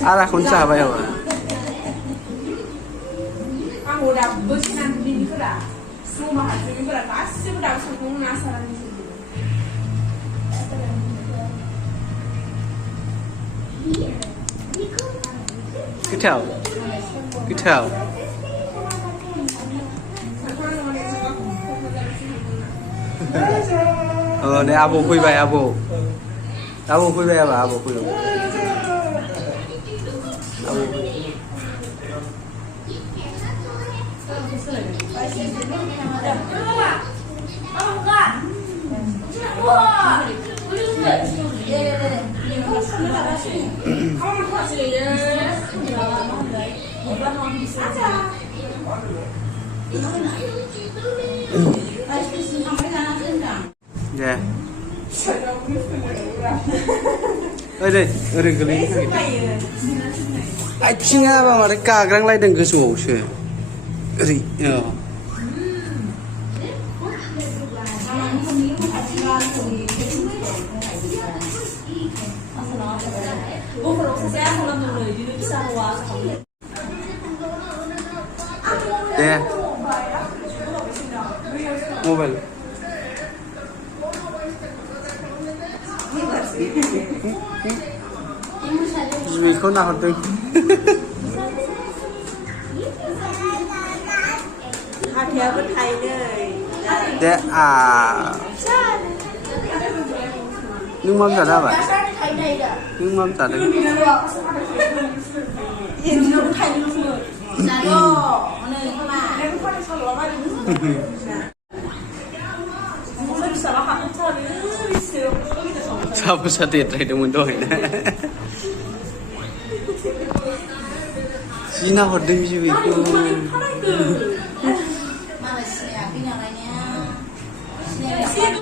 Arah kunci apa ya pak? Kamu udah bersinan bini kera, semua hasil bini kera pasti udah sungguh penasaran di sini. Kecil, kecil. Này abo khui bay abo khui bay apa abo khui dạ đây đây đừng có lấy ai chính à mà cái cả cái này đừng có sổ chứ gì đây mobile vì không nào từng Hạt theo cái thầy đây. để nhưng mâm trả ra vậy nhưng mâm trả được Nhìn nó thầy luôn rồi. Dạ đó, này các bạn. Em không phải sao mà. sao bisa tiệt đây muốn đôi nè Sina hodeng sih itu